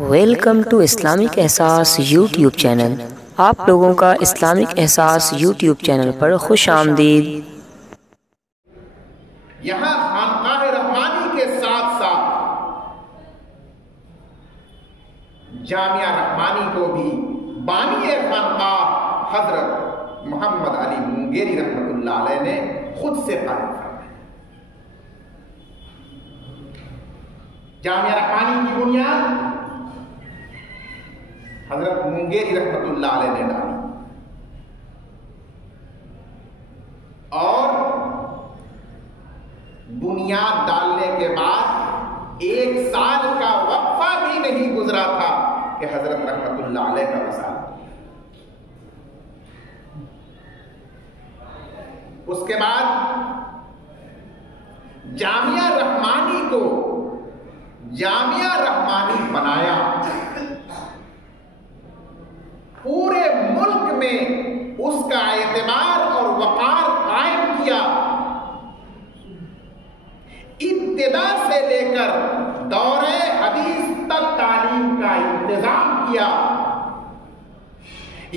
Welcome to Islamic احساس YouTube channel. آپ لوگوں کا اسلامک احساس یوٹیوب چینل پر خوش آمدید۔ یہاں خانقاہ رحمانی کے ساتھ ساتھ جامعہ رحمانی کو بھی بانی خانقاہ حضرت محمد علی مونگیری رحمۃ اللہ علیہ نے خود سے قائم فرمایا۔ جامعہ رحمانی کی بنیاد حضرت مونگیری رحمۃ اللہ علیہ نے ڈالی اور بنیاد ڈالنے کے بعد 1 سال کا وقفہ بھی نہیں گزرا تھا کہ حضرت رحمۃ اللہ علیہ کا وصال۔ اس کے بعد جامعہ رحمانی کو جامعہ رحمانی بنایا، پورے ملک میں اس کا اعتبار اور وقار قائم کیا، ابتدا سے لے کر دورہ حدیث تک تعلیم کا انتظام کیا۔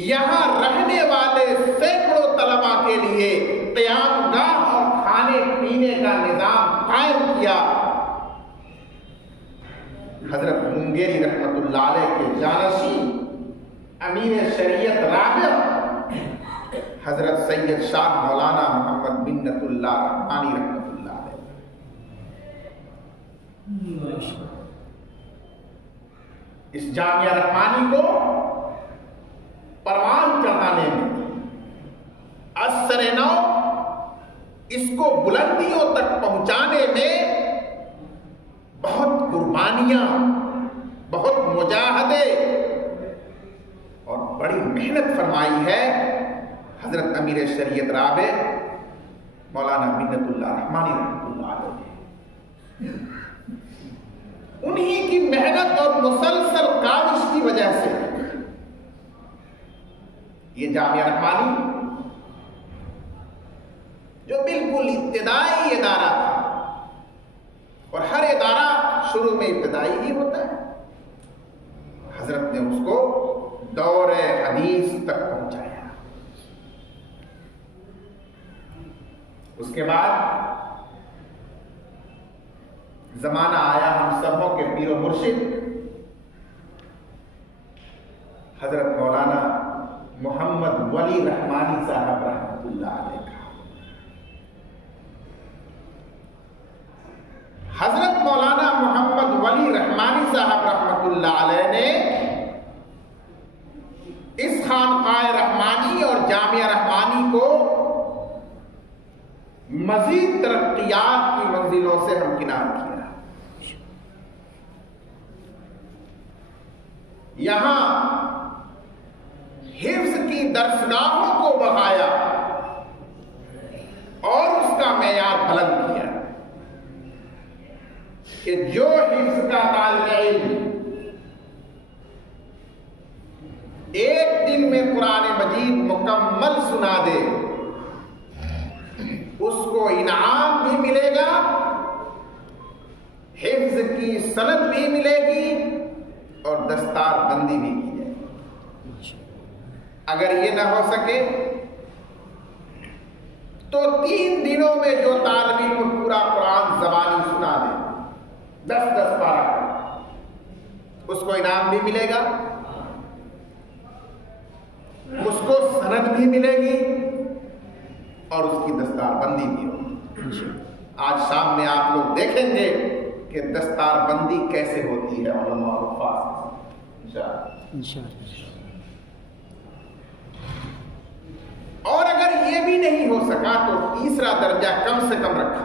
یہاں رہنے والے سینکڑوں طلباء کے لیے قیام گاہ اور کھانے پینے کا نظام قائم کیا۔ حضرت مونگیری رحمۃ اللہ علیہ کے جانشین امیر شریعت رابع حضرت سید شاہ مولانا محمد منت اللہ رحمانی رحمۃ اللہ علیہ، اس جامعہ رحمانی کو پروان چڑھانے میں، اثر نو اس کو بلندیوں تک پہنچانے میں بہت قربانیاں، بہت مجاہدے اور بڑی محنت فرمائی ہے حضرت امیر شریعت رابع مولانا منت اللہ رحمانی رحمۃ اللہ علیہ۔ انہی کی محنت اور مسلسل کاوش کی وجہ سے یہ جامعہ رحمانی جو بالکل ابتدائی ادارہ تھا، اور ہر ادارہ شروع میں ابتدائی ہی ہوتا ہے، حضرت نے اس کو دور حدیث تک پہنچایا۔ اس کے بعد زمانہ آیا ہم سبوں کے پیر و مرشد حضرت مولانا محمد ولی رحمانی صاحب رحمۃ اللہ علیہ کا۔ حضرت مولانا محمد ولی رحمانی صاحب رحمۃ اللہ علیہ نے اس خانقاہ رحمانی اور جامعہ رحمانی کو مزید ترقیات کی منزلوں سے ہمکنار کیا۔ یہاں حفظ کی درسگاہوں کو بڑھایا اور اس کا معیار بلند کیا کہ جو حفظ کا طالب علم 1 دن میں قرآن مجید مکمل سنا دے، اس کو انعام بھی ملے گا، حفظ کی سند بھی ملے گی اور دستار بندی بھی کی جائے گی۔ اگر یہ نہ ہو سکے تو 3 دنوں میں جو طالب علم پورا قرآن زبانی سنا دے 10 پارہ، اس کو انعام بھی ملے گا، اس کو سند بھی ملے گی اور اس کی دستار بندی بھی ہوگی۔ آج شام میں آپ لوگ دیکھیں گے کہ دستار بندی کیسے ہوتی ہے علماء و حفاظ انشاءاللہ۔ اور اگر یہ بھی نہیں ہو سکا تو تیسرا درجہ کم سے کم رکھا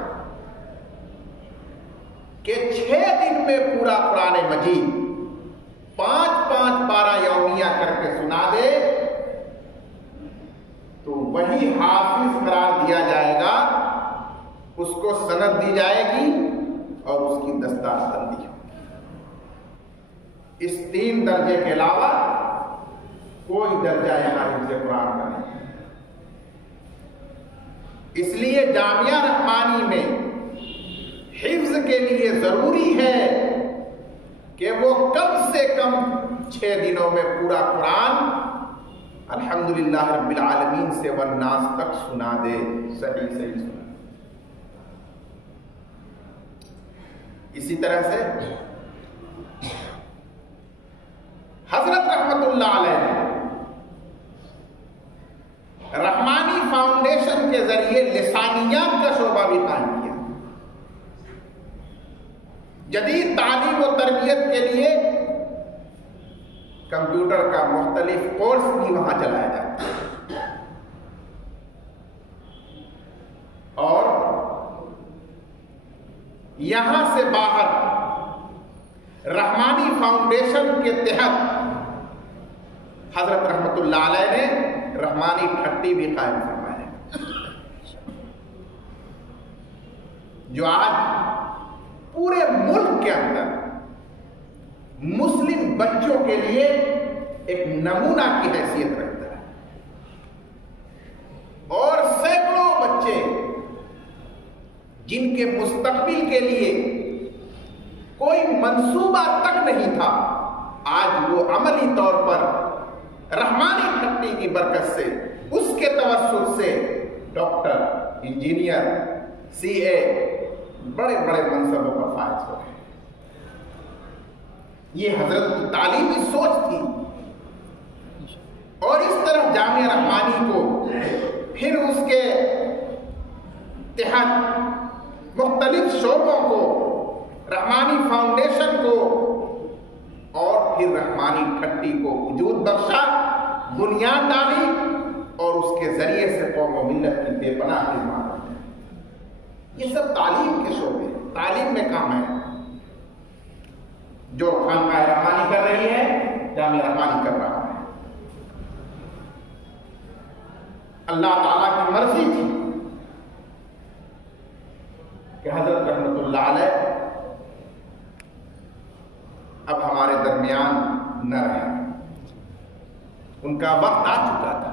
کہ 6 دن میں پورا قرآن مجید 5 پارہ یومیہ کر کے سنا دے تو وہی حافظ قرار دیا جائے گا، اس کو سند دی جائے گی اور اس کی دستار بندی ہوگی۔ اس 3 درجے کے علاوہ کوئی درجہ یہاں حفظ قرآن کا نہیں ہے۔ اس لیے جامعہ رحمانی میں حفظ کے لیے ضروری ہے کہ وہ کم سے کم 6 دنوں میں پورا قرآن الحمدللہ رب العالمین سے والناس تک سنا دے. صحیح سنا. اسی طرح سے حضرت رحمت اللہ علیہ نے رحمانی فاؤنڈیشن کے ذریعے لسانیات کا شعبہ بھی قائم کیا. جدید تعلیم و تربیت کے لیے کمپیوٹر کا مختلف کورس بھی وہاں چلایا جاتا ہے. اور یہاں سے باہر رحمانی فاؤنڈیشن کے تحت حضرت رحمت اللہ علیہ نے رحمانی ٹھٹی بھی قائم فرمایا، جو آج پورے ملک کے اندر مسلم بچوں کے لیے ایک نمونہ کی حیثیت رکھتا ہے. اور سینکڑوں بچے جن کے مستقبل کے لیے کوئی منصوبہ تک نہیں تھا، آج وہ عملی طور پر رحمانی ٹھٹی کی برکت سے، اس کے توسط سے ڈاکٹر، انجینئر، سی اے، بڑے بڑے منصبوں پر فائز ہو گئے. یہ حضرت کی تعلیمی سوچ تھی. اور اس طرح جامعہ رحمانی کو پھر اس کے تحت مختلف شعبوں کو، رحمانی فاؤنڈیشن کو اور پھر رحمانی ٹھٹی کو وجود بخشا، بنیاد ڈالی اور اس کے ذریعے سے قوم و ملت کی بے پناہ خدمات. یہ سب تعلیم کے شعبے، تعلیم میں کام ہے. جو خانقاہ رحمانی کر رہی ہے، جامعہ رحمانی کر رہا ہے. اللہ تعالیٰ کی مرضی تھی کہ حضرت رحمت اللہ علیہ اب ہمارے درمیان نہ رہے. ان کا وقت آ چکا تھا.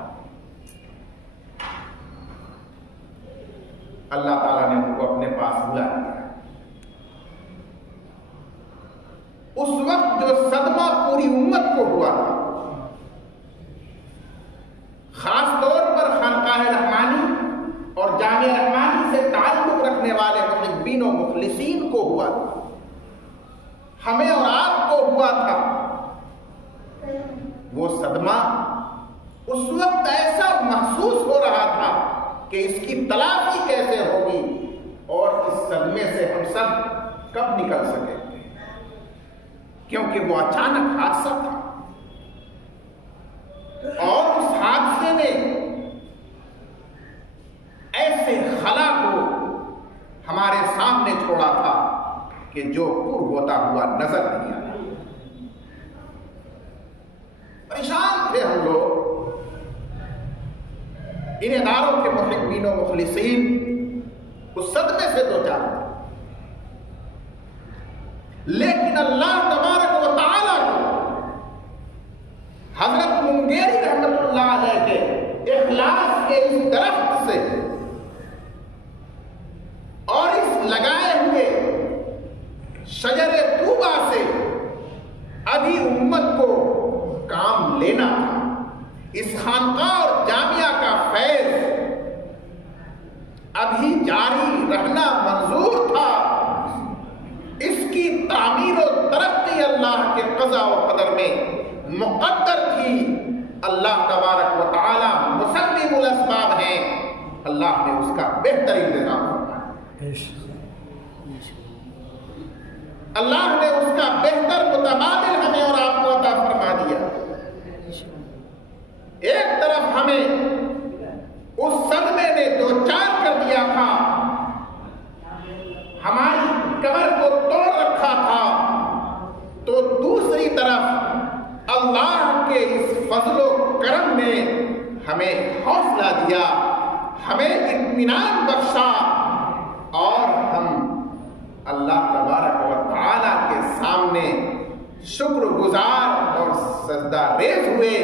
اللہ تعالیٰ نے ان کو اپنے پاس بلا لیا. اس وقت جو صدمہ پوری امت کو ہوا تھا، خاص طور پر خانقاہ رحمانی اور جامعہ رحمانی سے تعلق رکھنے والے محبین و مخلصین کو ہوا تھا، ہمیں اور آپ کو ہوا تھا، وہ صدمہ اس وقت ایسا محسوس ہو رہا تھا کہ اس کی تلافی کیسے ہوگی اور اس صدمے سے ہم سب کب نکل سکیں گے، کیونکہ وہ اچانک حادثہ تھا. اور اس حادثے نے ایسے خلا کو ہمارے سامنے چھوڑا تھا کہ جو پور ہوتا ہوا نظر نہیں آیا. پریشان تھے ہم لوگ، ان اداروں کے محبین و مخلصین اس صدمے سے دو چار تھے. لیکن اللہ تبارک و تعالیٰ کو حضرت منگیری رحمت اللہ علیہ کے اخلاص کے اس درخت سے اور اس لگائے ہوئے شجر طوبہ سے ابھی امت کو کام لینا تھا. اس خانقاہ اور جامعہ کا فیض ابھی جاری رہنا منظور تھا. اس کی تعمیر و ترقی اللہ کے قضاء و قدر میں مقدر تھی. اللہ تبارک و تعالی مسبب الاسباب ہیں. اللہ نے اس کا بہتر انتظام فرمایا. اللہ نے اس کا بہتر متبادل ہمیں اور آپ کو عطا فرما دیا. ایک طرف ہمیں اس صدمے نے دو چار کر دیا تھا، ہماری کمر کو توڑ رکھا تھا، تو دوسری طرف اللہ کے اس فضل و کرم نے ہمیں حوصلہ دیا، ہمیں اطمینان بخشا اور ہم اللہ تبارک و تعالی کے سامنے شکر گزار اور سجدہ ریز ہوئے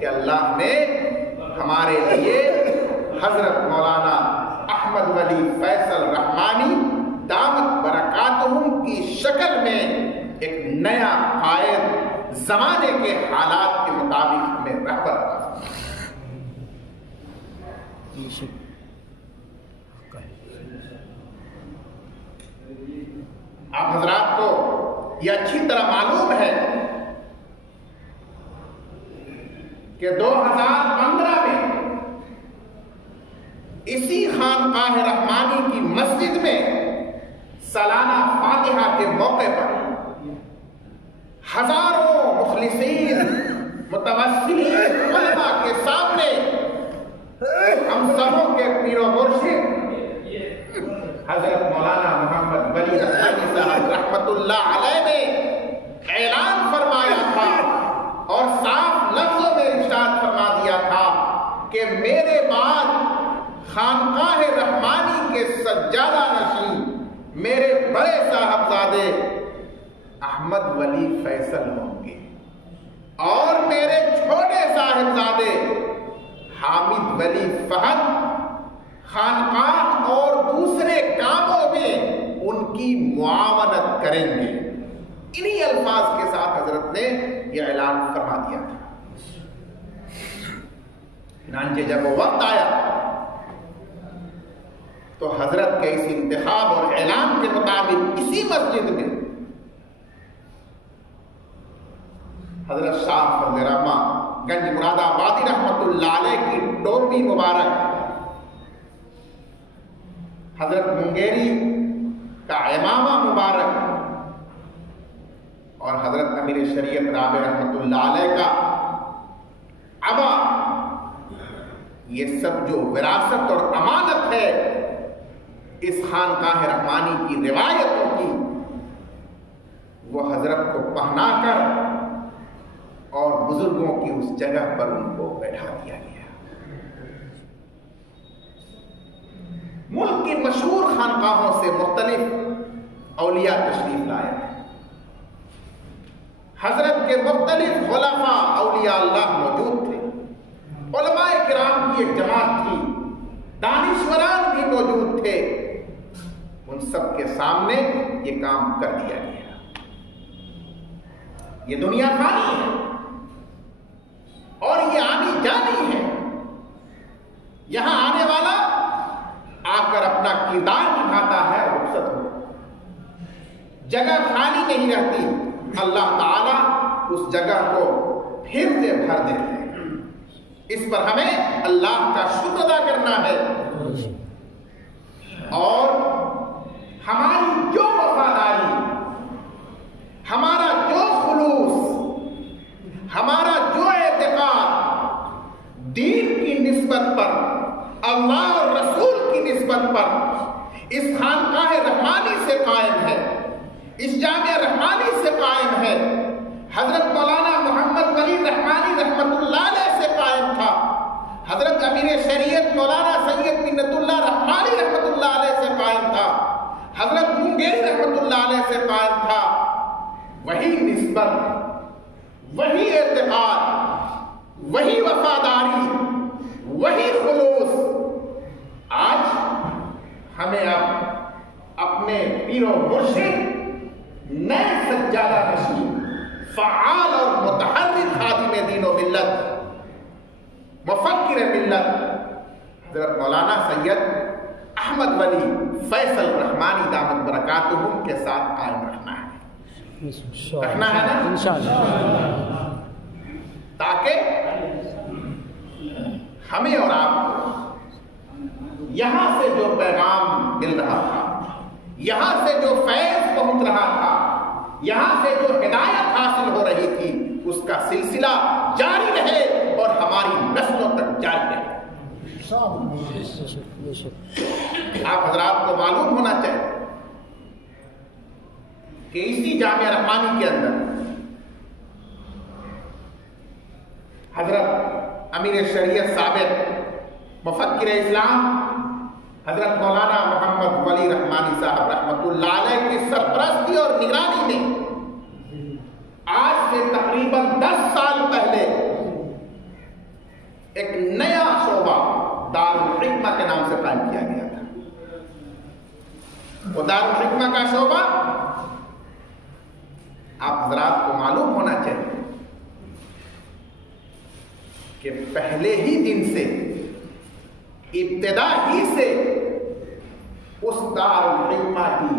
کہ اللہ نے ہمارے لیے حضرت مولانا احمد ولی فیصل رحمانی دامت برکاتہم کی شکل میں ایک نیا قائد زمانے کے حالات کے مطابق ہمیں رہبر بنا۔ آپ حضرات کو یہ اچھی طرح معلوم ہے کہ 2015 میں اسی خانقاہ رحمانی کی مسجد میں سالانہ فاتحہ کے موقع پر ہزاروں مخلصین متوسلین علماء کے سامنے ہم سبوں کے پیر و مرشد حضرت مولانا محمد ولی رحمانی صاحب رحمت اللہ علیہ نے اعلان فرمایا تھا اور صاف لفظوں میں ارشاد فرما دیا تھا کہ میرے بعد خانقاہ رحمانی کے سجادہ نشین میرے بڑے صاحبزادے احمد ولی فیصل ہوں گے اور میرے چھوٹے صاحبزادے حامد ولی فہد خانقاہ اور دوسرے کاموں میں ان کی معاونت کریں گے۔ انہی الفاظ کے ساتھ حضرت نے یہ اعلان فرما دیا تھا۔ چنانچہ جب وہ وقت آیا تو حضرت کے اس انتخاب اور اعلان کے مطابق اسی مسجد میں حضرت شاہ فضل الرحمن گنج مراد آبادی رحمت اللہ علیہ کی ٹوپی مبارک، حضرت منگیری کا عمامہ مبارک اور حضرت امیر شریعت رابع رحمت اللہ علیہ کا عبا، یہ سب جو وراثت اور امانت ہے اس خانقاہ رحمانی کی روایتوں کی، وہ حضرت کو پہنا کر اور بزرگوں کی اس جگہ پر ان کو بیٹھا دیا گیا۔ ملک کی مشہور خانقاہوں سے مختلف اولیاء تشریف لائے، حضرت کے مختلف خلفاء اولیاء اللہ موجود تھے، علماء کرام کی ایک جماعت تھی، دانشوران بھی موجود تھے، ان سب کے سامنے یہ کام کر دیا گیا۔ یہ دنیا فانی ہے اور یہ آنی جانی ہے، یہاں آنے والا آ کر اپنا کردار نبھاتا ہے اور رخصت ہو، جگہ خالی نہیں رہتی، اللہ تعالیٰ اس جگہ کو پھر سے بھر دیتے ہیں۔ اس پر ہمیں اللہ کا شکر ادا کرنا ہے اور ہماری جو وفاداری، ہمارا جو خلوص، ہمارا جو اعتقاد دین کی نسبت پر، اللہ اور رسول کی نسبت پر اس خانقاہ رحمانی سے قائم ہے، اس جامعہ رحمانی سے قائم ہے، حضرت مولانا محمد ولی رحمانی رحمت اللہ علیہ سے قائم تھا، حضرت امیر شریعت مولانا سید منت اللہ رحمانی رحمت اللہ علیہ سے قائم تھا، حضرت منگیری رحمت اللہ علیہ سے قائم تھا، وہی نسبت، وہی اعتقاد، وہی وفاداری، وہی خلوص آج ہمیں اب اپنے پیر و مرشد نئے سجادہ نشین، فعال اور متحرک خادم دین و ملت، مفکر ملت حضرت مولانا سید احمد ولی فیصل رحمانی دامت برکاتہم کے ساتھ قائم رکھنا ہے، نا؟ تاکہ ہمیں اور آپ کو یہاں سے جو پیغام مل رہا تھا، یہاں سے جو فیض پہنچ رہا تھا، یہاں سے جو ہدایت حاصل ہو رہی تھی، اس کا سلسلہ جاری رہے اور ہماری نسلوں تک جاری رہے۔ آپ حضرات کو معلوم ہونا چاہیے کہ اسی جامعہ رحمانی کے اندر حضرت امیر شریعت سابق مفکر اسلام حضرت مولانا محمد ولی رحمانی صاحب رحمت اللہ علیہ کی سرپرستی اور نگرانی میں آج سے تقریباً 10 سال پہلے ایک نیا شعبہ دارالحکمہ کے نام سے قائم کیا گیا تھا۔ وہ دارالحکمہ کا شعبہ آپ حضرات کو معلوم ہونا چاہیے کہ پہلے ہی دن سے، ابتدا ہی سے اس دارالحکمہ کی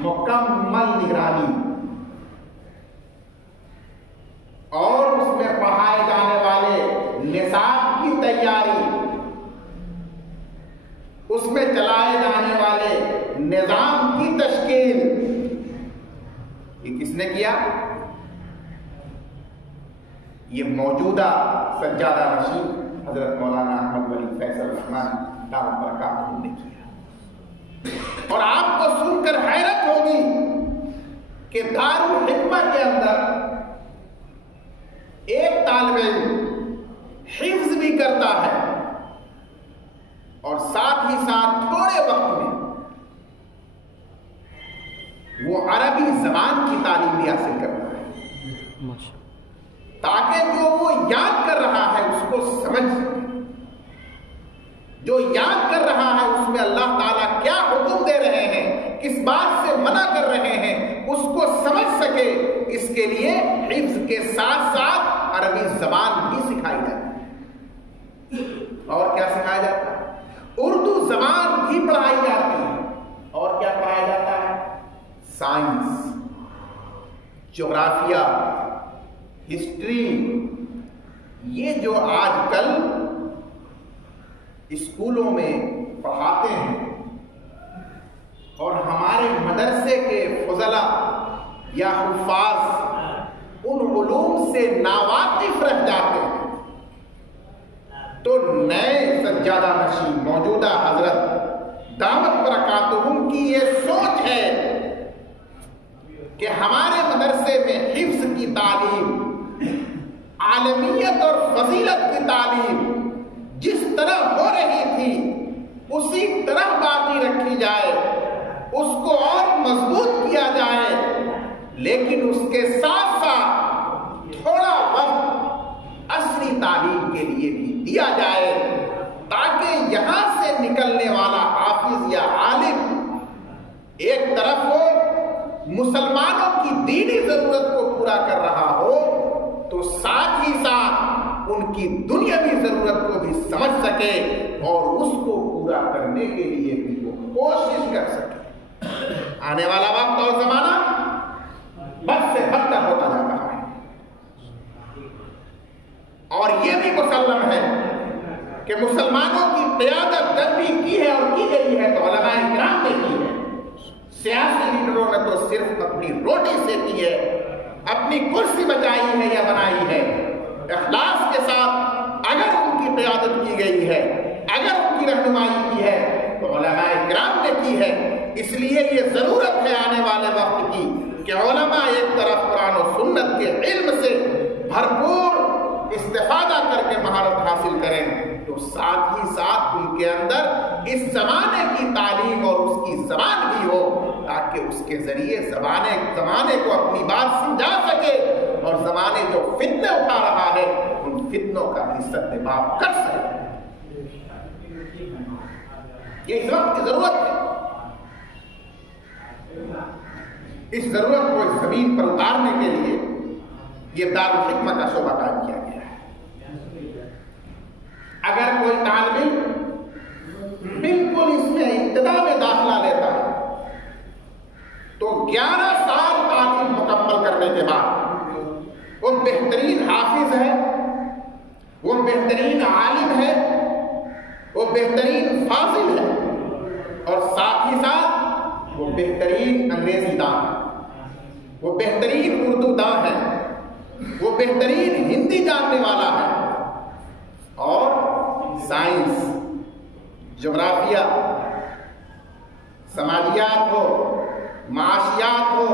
مکمل نگرانی اور اس میں پڑھائے جانے والے نصاب کی تیاری، اس میں چلائے جانے والے نظام کی تشکیل، یہ کس نے کیا؟ یہ موجودہ سجادہ نشین حضرت مولانا احمد ولی فیصل الرحمن دامت برکاتہ نے کیا۔ اور آپ کو سن کر حیرت ہوگی کہ دارالحکمہ کے اندر ایک طالب علم حفظ بھی کرتا ہے اور ساتھ ہی ساتھ تھوڑے وقت میں وہ عربی زبان کی تعلیم بھی حاصل کرتا ہے تاکہ جو وہ یاد کر رہا ہے اس کو سمجھ سکے، جو یاد کر رہا ہے اس میں اللہ تعالیٰ کیا حکم دے رہے ہیں، کس بات سے منع کر رہے ہیں، اس کو سمجھ سکے۔ اس کے لیے حفظ کے ساتھ ساتھ عربی زبان بھی سکھائی جاتی ہے۔ اور کیا سکھایا جاتا ہے؟ اردو زبان بھی پڑھائی جاتی ہے۔ اور کیا پڑھایا جاتا ہے؟ سائنس، جغرافیہ، ہسٹری، یہ جو آج کل اسکولوں میں پڑھاتے ہیں اور ہمارے مدرسے کے فضلاء یا حفاظ ان علوم سے ناواقف رہ جاتے ہیں، تو نئے سجادہ نشین موجودہ حضرت دامت برکاتہم کی یہ سوچ ہے کہ ہمارے مدرسے میں حفظ کی تعلیم، عالمیت اور فضیلت کی تعلیم جس طرح ہو رہی تھی اسی طرح باقی رکھی جائے، اس کو اور مضبوط کیا جائے، لیکن اس کے ساتھ ساتھ تھوڑا وقت اصلی تعلیم کے لیے بھی دیا جائے، تاکہ یہاں سے نکلنے والا حافظ یا عالم ایک طرف ہو مسلمانوں کی دینی ضرورت کو پورا کر رہا ہو، تو ساتھ ہی ساتھ ان کی دنیاوی ضرورت کو بھی سمجھ سکے اور اس کو پورا کرنے کے لیے بھی وہ کوشش کر سکے۔ آنے والا وقت اور زمانہ بد سے بدتر ہوتا جا رہا ہے، اور یہ بھی مسلم ہے کہ مسلمانوں کی قیادت جب بھی کی ہے اور کی گئی ہے تو علماء کرام نے کی ہے، سیاسی لیڈروں نے تو صرف اپنی روٹی سے کی ہے، اپنی کرسی بچائی ہے یا بنائی ہے۔ اخلاص کے ساتھ اگر ان کی قیادت کی گئی ہے، اگر ان کی رہنمائی کی ہے تو علماء کرام نے کی ہے۔ اس لیے یہ ضرورت ہے آنے والے وقت کی کہ علماء ایک طرف قرآن و سنت کے علم سے بھرپور استفادہ کر کے مہارت حاصل کریں، تو ساتھ ہی ساتھ ان کے اندر اس زمانے کی تعلیم اور اس کی زبان بھی ہو، تاکہ اس کے ذریعے زمانے کو اپنی بات سمجھا سکے اور زمانے جو فتنے اٹھا رہا ہے ان فتنوں کا بھی سدباب کر سکے۔ یہ اس وقت کی ضرورت ہے۔ اس ضرورت کو اس زمین پر اتارنے کے لیے یہ دارالحکمہ کا شعبہ قائم کیا گیا ہے۔ اگر کوئی طالب علم بالکل اس میں ابتدا میں داخلہ لیتا ہے تو 11 سال تعلیم مکمل کرنے کے بعد وہ بہترین حافظ ہے، وہ بہترین عالم ہے، وہ بہترین فاضل ہے، اور ساتھ ہی ساتھ وہ بہترین انگریزی داں ہے، وہ بہترین اردو داں ہے، وہ بہترین ہندی جاننے والا ہے، اور سائنس، جغرافیہ، سماجیات ہو، معاشیات ہو،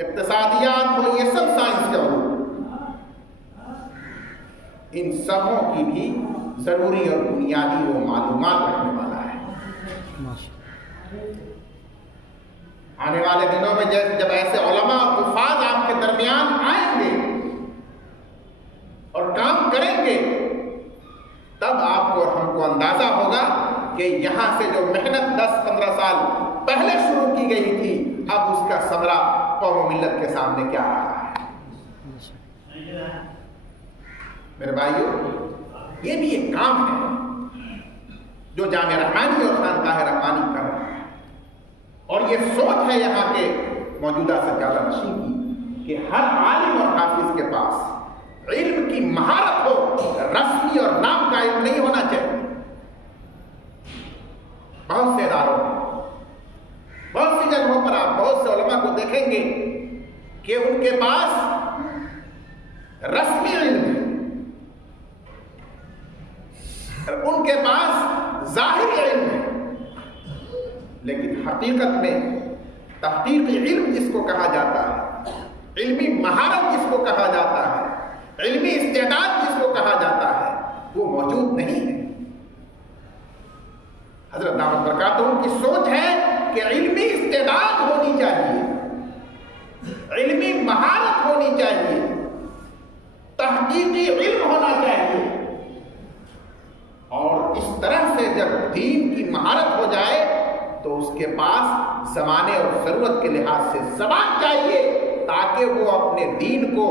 اقتصادیات ہو، یہ سب سائنس کا ہو، ان سبوں کی بھی ضروری اور بنیادی وہ معلومات رکھنے والا ہے۔ آنے والے دنوں میں جب ایسے علماء اور حفاظ آپ کے درمیان آئیں گے اور کام کریں گے، تب آپ کو اور ہم کو اندازہ ہوگا کہ یہاں سے جو محنت 10-15 سال پہلے شروع کی گئی تھی، اب اس کا ثمرہ قوم و ملت کے سامنے کیا رہا ہے۔ میرے بھائیوں، یہ بھی ایک کام ہے جو جامعہ رحمانی اور خانقاہ رحمانی کر رہا ہے، اور یہ سوچ ہے یہاں کے موجودہ سجادہ نشین کی کہ ہر عالم اور حافظ کے پاس علم کی مہارت ہو، رسمی اور نام کا علم نہیں ہونا چاہیے۔ بہت سے اداروں میں، بہت سی جگہوں پر آپ بہت سے علماء کو دیکھیں گے کہ ان کے پاس رسمی علم ہے، ان کے پاس ظاہری علم ہے، لیکن حقیقت میں تحقیقی علم جس کو کہا جاتا ہے، علمی مہارت جس کو کہا جاتا ہے، علمی استعداد جس کو کہا جاتا ہے، وہ موجود نہیں ہے۔ حضرت دامت برکاتہم کی سوچ ہے کہ علمی استعداد ہونی چاہیے، علمی مہارت ہونی چاہیے، تحقیقی علم ہونا چاہیے، اور اس طرح سے جب دین کی مہارت ہو جائے تو اس کے پاس زمانے اور ضرورت کے لحاظ سے زبان چاہیے تاکہ وہ اپنے دین کو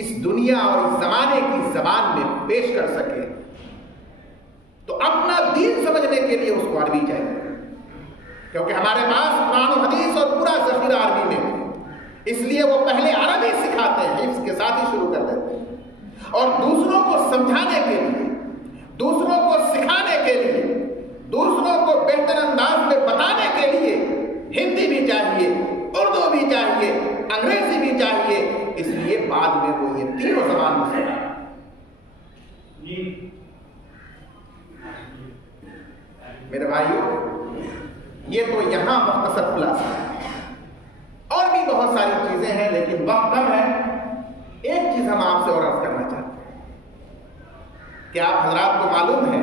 اس دنیا اور اس زمانے کی زبان میں پیش کر سکے۔ تو اپنا دین سمجھنے کے لیے اس کو عربی چاہیے، کیونکہ ہمارے پاس قرآن و حدیث اور پورا ذخیرہ عربی میں ہے، اس لیے وہ پہلے عربی سکھاتے ہیں، حفظ کے ساتھ ہی شروع کر دیتے ہیں، اور دوسروں کو سمجھانے کے لیے، دوسروں کو سکھانے کے لیے، دوسروں کو بہتر انداز میں بتانے کے لیے ہندی بھی چاہیے، اردو بھی چاہیے، انگریزی بھی چاہیے، اس لیے بعد میں وہ یہ تینوں زبان میں سکھاتے ہیں۔ میرے بھائیوں، یہ تو یہاں مختصر خلاصہ ہے، اور بھی بہت ساری چیزیں ہیں لیکن وقت کم ہے۔ ایک چیز ہم آپ سے اور عرض کرنا چاہتے ہیں کہ آپ حضرات کو معلوم ہے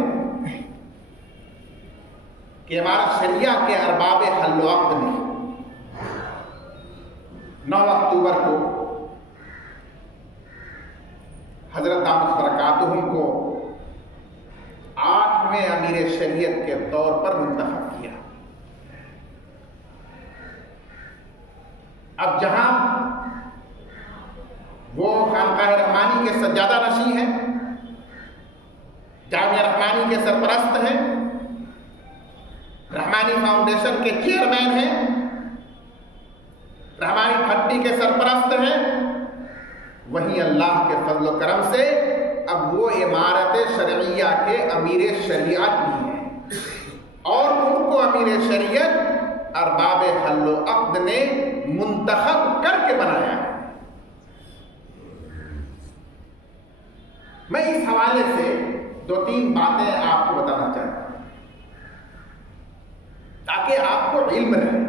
کہ ہمارا شریعہ کے ارباب حل و عقد نے 9 اکتوبر کو حضرت دامت برکاتہم کو 8ویں امیر شریعت کے طور پر منتخب کیا۔ اب جہاں وہ خانقاہ رحمانی کے سجادہ نشین ہیں، جامعہ رحمانی کے سرپرست ہیں، رحمانی فاؤنڈیشن کے چیئرمین ہیں، رحمانی پھٹی کے سرپرست ہیں، وہیں اللہ کے فضل و کرم سے اب وہ عمارت شرعیہ کے امیر شریعت بھی ہیں، اور ان کو امیر شریعت ارباب حل و عقد نے منتخب کر کے بنایا ہے۔ میں اس حوالے سے 2-3 باتیں آپ کو بتانا چاہتا ہوں تاکہ آپ کو علم رہے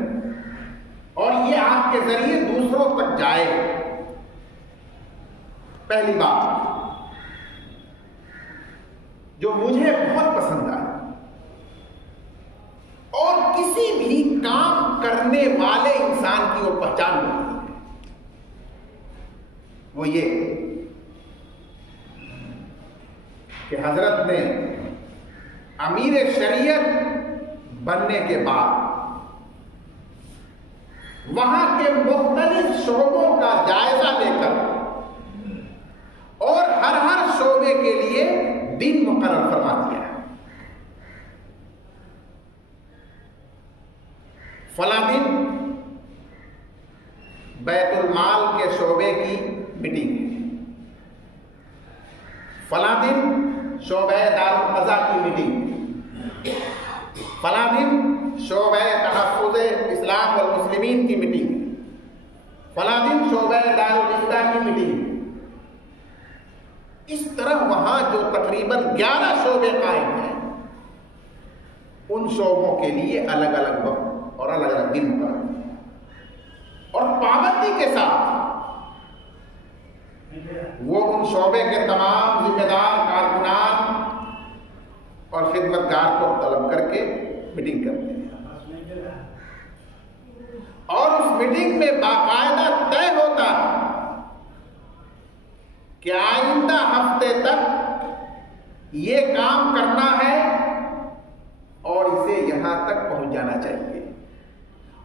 اور یہ آپ کے ذریعے دوسروں تک جائے۔ پہلی بات جو مجھے بہت پسند آئی اور کسی بھی کام کرنے والے انسان کی وہ پہچان ہوتی ہے، وہ یہ کہ حضرت نے امیر شریعت بننے کے بعد وہاں کے مختلف شعبوں کا جائزہ لے کر اور ہر شعبے کے لیے دن مقرر فرما دیا ہے۔ فلاں دن بیت المال کے شعبے کی میٹنگ ہے، فلاں دن شعبہ دارالقضاء کی میٹنگ، فلاں دن شعبہ تحفظ اسلام والمسلمین کی میٹنگ، فلاں دن شعبہ دارالافتاء کی میٹنگ۔ اس طرح وہاں جو تقریباً 11 شعبے قائم ہیں، ان شعبوں کے لیے الگ الگ وقت اور الگ الگ دن مقرر اور پابندی کے ساتھ وہ ان شعبے کے تمام ذمہ دار کارکنان اور خدمتگار کو طلب کر کے میٹنگ کرتے ہیں، اور اس میٹنگ میں باقاعدہ طے ہوتا ہے کہ آئندہ ہفتے تک یہ کام کرنا ہے اور اسے یہاں تک پہنچ جانا چاہیے،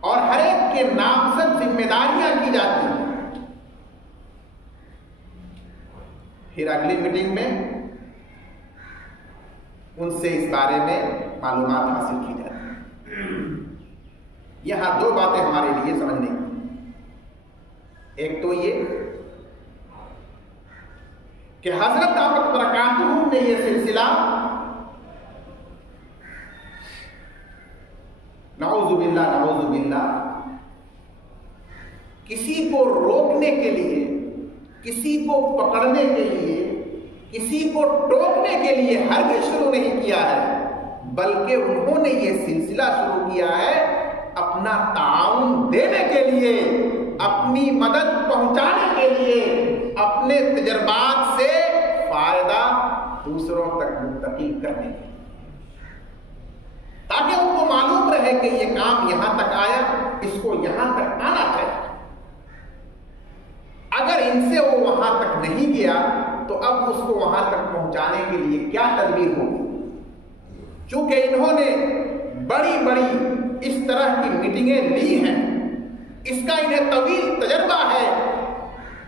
اور ہر ایک کے نام سے ذمہ داریاں کی جاتی ہیں۔ پھر اگلی میٹنگ میں ان سے اس بارے میں معلومات حاصل کی جاتی ہے۔ یہاں دو باتیں ہمارے لیے سمجھنے کی، ایک تو یہ کہ حضرت دامت برکاتہ نے یہ سلسلہ نعوذ باللہ کسی کو روکنے کے لیے، کسی کو پکڑنے کے لیے، کسی کو ٹوکنے کے لیے ہرگز شروع نہیں کیا ہے، بلکہ انہوں نے یہ سلسلہ شروع کیا ہے اپنا تعاون دینے کے لیے، اپنی مدد پہنچانے کے لیے، اپنے تجربات سے فائدہ دوسروں تک منتقل کرنے کے لیے، تاکہ ان کو معلوم رہے کہ یہ کام یہاں تک آیا، اس کو یہاں تک آنا چاہیے۔ اگر ان سے وہ وہاں تک نہیں گیا تو اب اس کو وہاں تک پہنچانے کے لیے کیا تدبیر ہوگی؟ چونکہ انہوں نے بڑی بڑی اس طرح کی میٹنگیں لی ہیں، اس کا انہیں طویل تجربہ ہے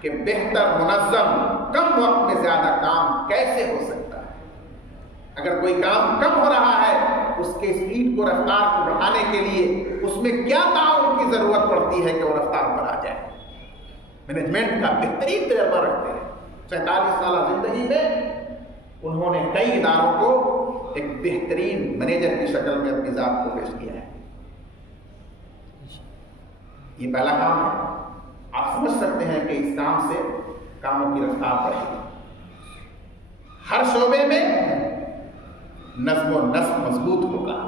کہ بہتر، منظم، کم وقت میں زیادہ کام کیسے ہو سکتا ہے۔ اگر کوئی کام کم ہو رہا ہے، اس کے اسپیڈ کو، رفتار کو بڑھانے کے لیے اس میں کیا تعاون کی ضرورت پڑتی ہے کہ وہ رفتار پر آ جائے۔ مینجمنٹ کا بہترین تجربہ رکھتے ہیں۔ 47 سالہ زندگی میں انہوں نے کئی اداروں کو ایک بہترین مینیجر کی شکل میں اپنی ذات کو پیش کیا ہے۔ یہ پہلا کام ہے۔ آپ سمجھ سکتے ہیں کہ اس کام سے کاموں کی رفتار بڑھے گی۔ ہر شعبے میں نظم و نسق مضبوط ہوگا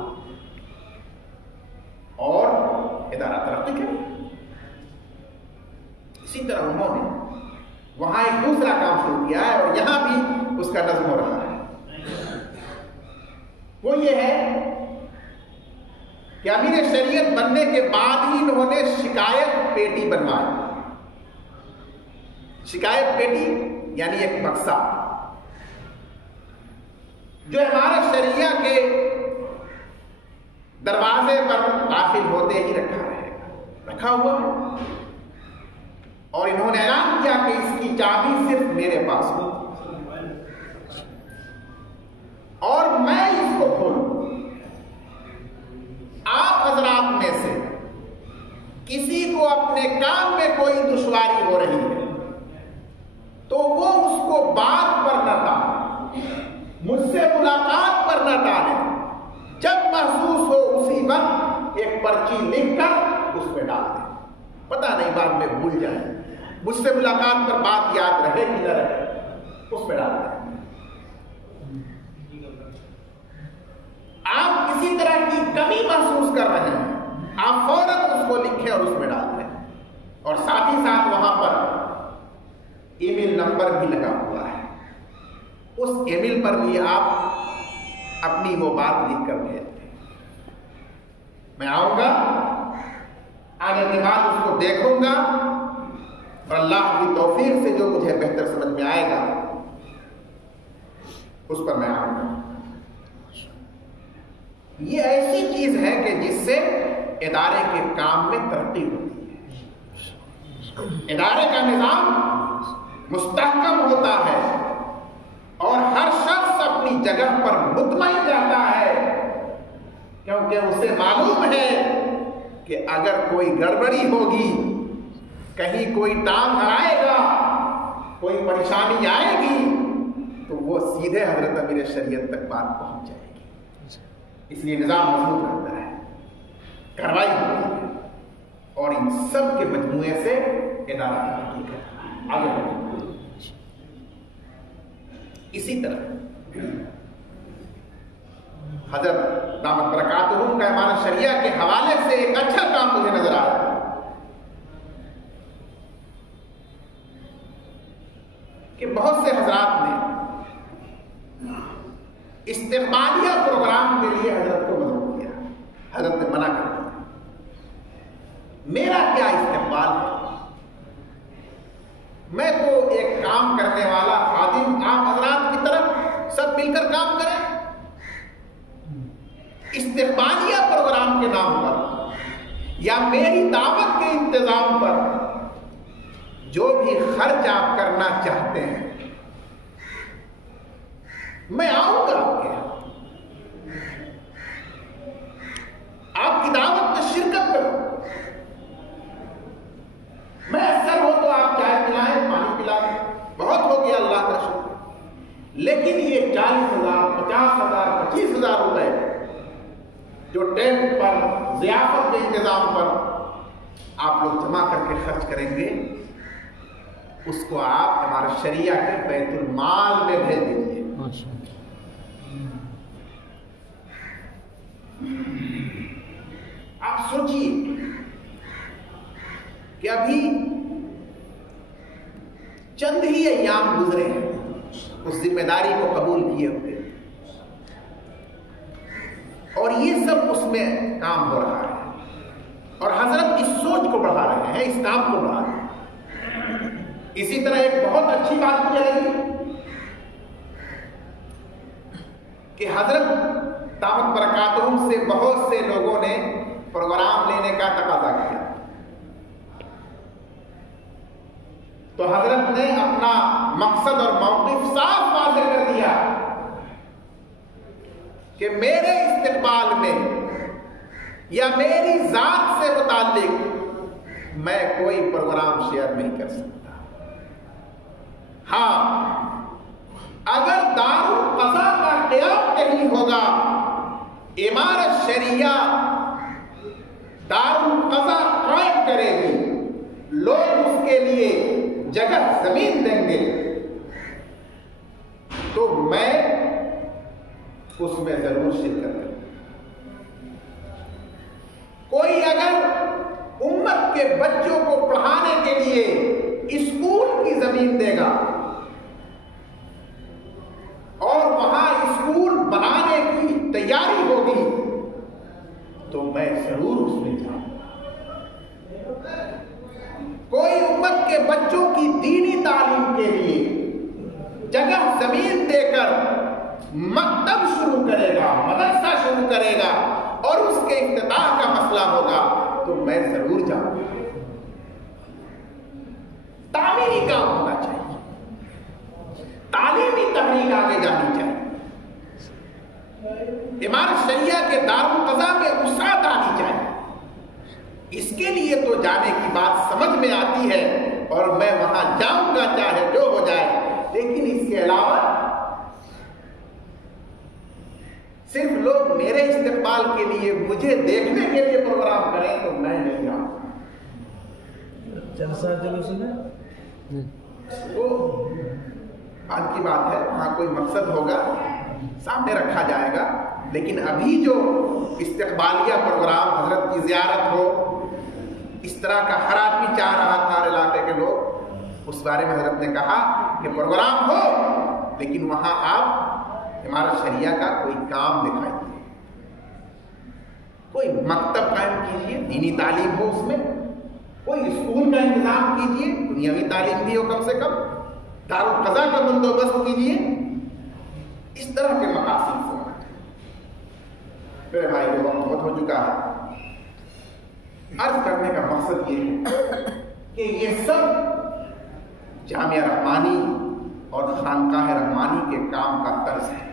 اور ادارہ ترقی کرے گا۔ اسی طرح انہوں نے وہاں ایک دوسرا کام شروع کیا ہے اور یہاں بھی اس کا نظم ہو رہا ہے۔ وہ یہ ہے کہ امیر شریعت بننے کے بعد ہی انہوں نے شکایت پیٹی بنوائی۔ شکایت پیٹی یعنی ایک بکسا جو ہمارے شریعہ کے دروازے پر داخل ہوتے ہی رکھا ہوا ہے، اور انہوں نے اعلان کیا کہ اس کی چابی صرف میرے پاس ہو اور میں اس کو کھولوں۔ آپ حضرات میں سے کسی کو اپنے کام میں کوئی دشواری ہو رہی ہے تو وہ اس کو بات پر نہ ٹالے، مجھ سے ملاقات پر نہ ٹالے، جب محسوس ہو اسی وقت ایک پرچی لکھ کر اس پہ ڈال دیں، پتہ نہیں بعد میں بھول جائے، مجھ سے ملاقات پر بات یاد رہے کہ نہ رہے، اس پہ ڈال دیں۔ آپ کسی طرح کی کمی محسوس کر رہے ہیں، آپ فوراً اس کو لکھیں اور اس میں ڈال دیں، اور ساتھ ہی ساتھ وہاں پر ای میل نمبر بھی لگا ہوا ہے، اس ای میل پر بھی آپ اپنی وہ بات لکھ کر بھیج دیں۔ میں آؤں گا، آنے کے بعد اس کو دیکھوں گا اور اللہ کی توفیق سے جو مجھے بہتر سمجھ میں آئے گا اس پر میں آؤں گا۔ یہ ایسی چیز ہے کہ جس سے ادارے کے کام میں ترقی ہوتی ہے، ادارے کا نظام مستحکم ہوتا ہے اور ہر شخص اپنی جگہ پر مطمئن رہتا ہے، کیونکہ اسے معلوم ہے کہ اگر کوئی گڑبڑی ہوگی، کہیں کوئی ٹانگ آئے گا، کوئی پریشانی آئے گی تو وہ سیدھے حضرت امیر شریعت تک بات پہنچ جائے گی۔ اس لیے نظام مضبوط رہتا ہے، کارروائی ہوتی ہے، اور ان سب کے مجموعے سے ادارہ ترقی کرتا ہے، آگے بڑھتا ہے۔ اسی طرح حضرت دامت برکاتہم کا امارت شریعہ کے حوالے سے ایک اچھا کام مجھے نظر آ رہا ہے کہ بہت سے حضرات نے استقبالیہ پروگرام کے لیے حضرت کو مدعو کیا، حضرت نے منع کر دیا۔ میرا کیا استقبال ہے؟ میں تو ایک کام کرنے والا خادم، آپ حضرات کی طرف سب مل کر کام کریں۔ استقبالیہ پروگرام کے نام پر یا میری دعوت کے انتظام پر جو بھی خرچ آپ کرنا چاہتے ہیں میں آؤں گا آپ کے یہاں، آپ کی دعوت میں شرکت کروں، میں اکثر ہو تو آپ چائے پلائیں، پانی پلائیں، بہت ہو گیا، اللہ کا شکر، لیکن یہ 40,000 50,000 25,000 روپے جو ٹینٹ پر ضیافت کے انتظام پر آپ لوگ جمع کر کے خرچ کریں گے، اس کو آپ ہمارے شریعہ کے بیت المال میں بھیج دیجیے۔ آپ سوچیے کہ ابھی چند ہی ایام گزرے ہیں اس ذمہ داری کو قبول کیے ہوئے، اور یہ سب اس میں کام ہو رہا ہے، اور حضرت اس سوچ کو بڑھا رہے ہیں، اس کام کو بڑھا رہے ہیں۔ اسی طرح ایک بہت اچھی بات مجھے لگی کہ حضرت دامت برکاتہم سے بہت سے لوگوں نے پروگرام لینے کا تقاضا کیا، تو حضرت نے اپنا مقصد اور موقف صاف واضح کر دیا کہ میرے استقبال میں یا میری ذات سے متعلق میں کوئی پروگرام شیئر نہیں کر سکتا۔ ہاں، اگر دارالقضا کا قیام نہیں ہوگا، امارت شریعہ دارالقضا قائم کرے گی، لوگ اس کے لیے جگہ زمین دیں گے، تو میں اس میں ضرور شرکت کروں۔ کوئی اگر امت کے بچوں کو پڑھانے کے لیے اسکول کی زمین دے گا اور وہاں اسکول بنانے کی تیاری ہوگی، تو میں ضرور اس میں جاؤں۔ کوئی امت کے بچوں کی دینی تعلیم کے لیے جگہ زمین دے کر مکتب شروع کرے گا، مدرسہ شروع کرے گا، اور اس کے افتتاح کا مسئلہ ہوگا، تو میں ضرور جاؤں۔ تعلیمی کام ہونا چاہیے، تعلیمی تحریک آگے جانی چاہیے، امارت شریعہ کے دارالقضا میں وسعت آنی چاہیے۔ اس کے لیے تو جانے کی بات سمجھ میں آتی ہے، اور میں وہاں جاؤں گا چاہے جو ہو جائے، لیکن اس کے علاوہ صرف لوگ میرے استقبال کے لیے، مجھے دیکھنے کے لیے پروگرام کریں تو میں نہیں جاؤں۔ وہ آج کی بات ہے، وہاں کوئی مقصد ہوگا سامنے رکھا جائے گا، لیکن ابھی جو استقبالیہ پروگرام، حضرت کی زیارت ہو، اس طرح کا ہر آدمی چاہ رہا تھا، ہر علاقے کے لوگ، اس بارے میں حضرت نے کہا کہ پروگرام ہو، لیکن وہاں آپ ہمارا شریعہ کا کوئی کام دکھائیے، کوئی مکتب قائم کیجیے، دینی تعلیم ہو، اس میں کوئی اسکول کا انتظام کیجیے، دنیاوی تعلیم بھی ہو، کم سے کم دارالقضا کا بندوبست کیجیے۔ اس طرح کے مقاصد سے میرے بھائی کو وقت بہت ہو چکا ہے، عرض کرنے کا مقصد یہ ہے کہ یہ سب جامعہ رحمانی اور خانقاہ رحمانی کے کام کا طرز ہے،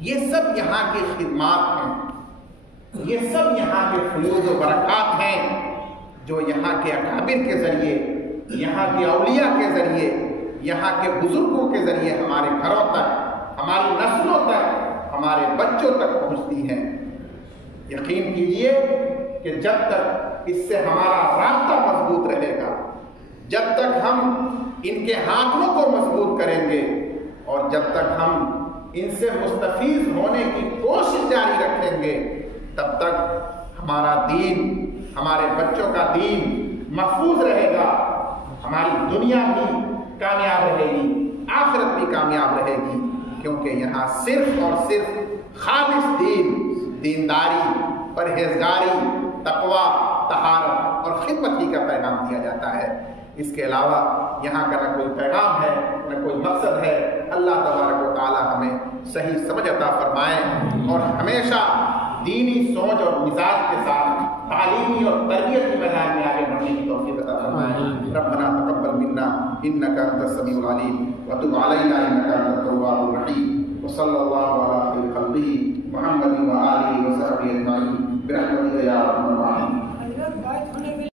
یہ سب یہاں کی خدمات ہیں، یہ سب یہاں کے فیوض و برکات ہیں، جو یہاں کے اکابر کے ذریعے، یہاں کے اولیاء کے ذریعے، یہاں کے بزرگوں کے ذریعے ہمارے گھروں تک، ہماری نسلوں تک، ہمارے بچوں تک پہنچتی ہیں۔ یقین کیجئے کہ جب تک اس سے ہمارا رابطہ مضبوط رہے گا، جب تک ہم ان کے ہاتھوں کو مضبوط کریں گے، اور جب تک ہم ان سے مستفیض ہونے کی کوشش جاری رکھیں گے، تب تک ہمارا دین، ہمارے بچوں کا دین محفوظ رہے گا، ہماری دنیا بھی کامیاب رہے گی، آخرت بھی کامیاب رہے گی، کیونکہ یہاں صرف اور صرف خالص دین، دینداری، پرہیزگاری، تقوی، طہارت اور خدمت ہی کا پیغام دیا جاتا ہے۔ اس کے علاوہ یہاں کا نہ کوئی پیغام ہے، نہ کوئی مقصد ہے۔ اللہ تبارک و تعالی ہمیں صحیح سمجھ عطا فرمائے، اور ہمیشہ دینی سوچ اور مزاج کے ساتھ تعلیمی اور تربیت کی میدان میں آگے بڑھنے کی توفیق عطا فرمائے۔ ربنا تقبل منا انک انت السمیع العلیم وتب علینا انک انت التواب الرحیم۔ وصلی اللہ علیہ خلقہ محمد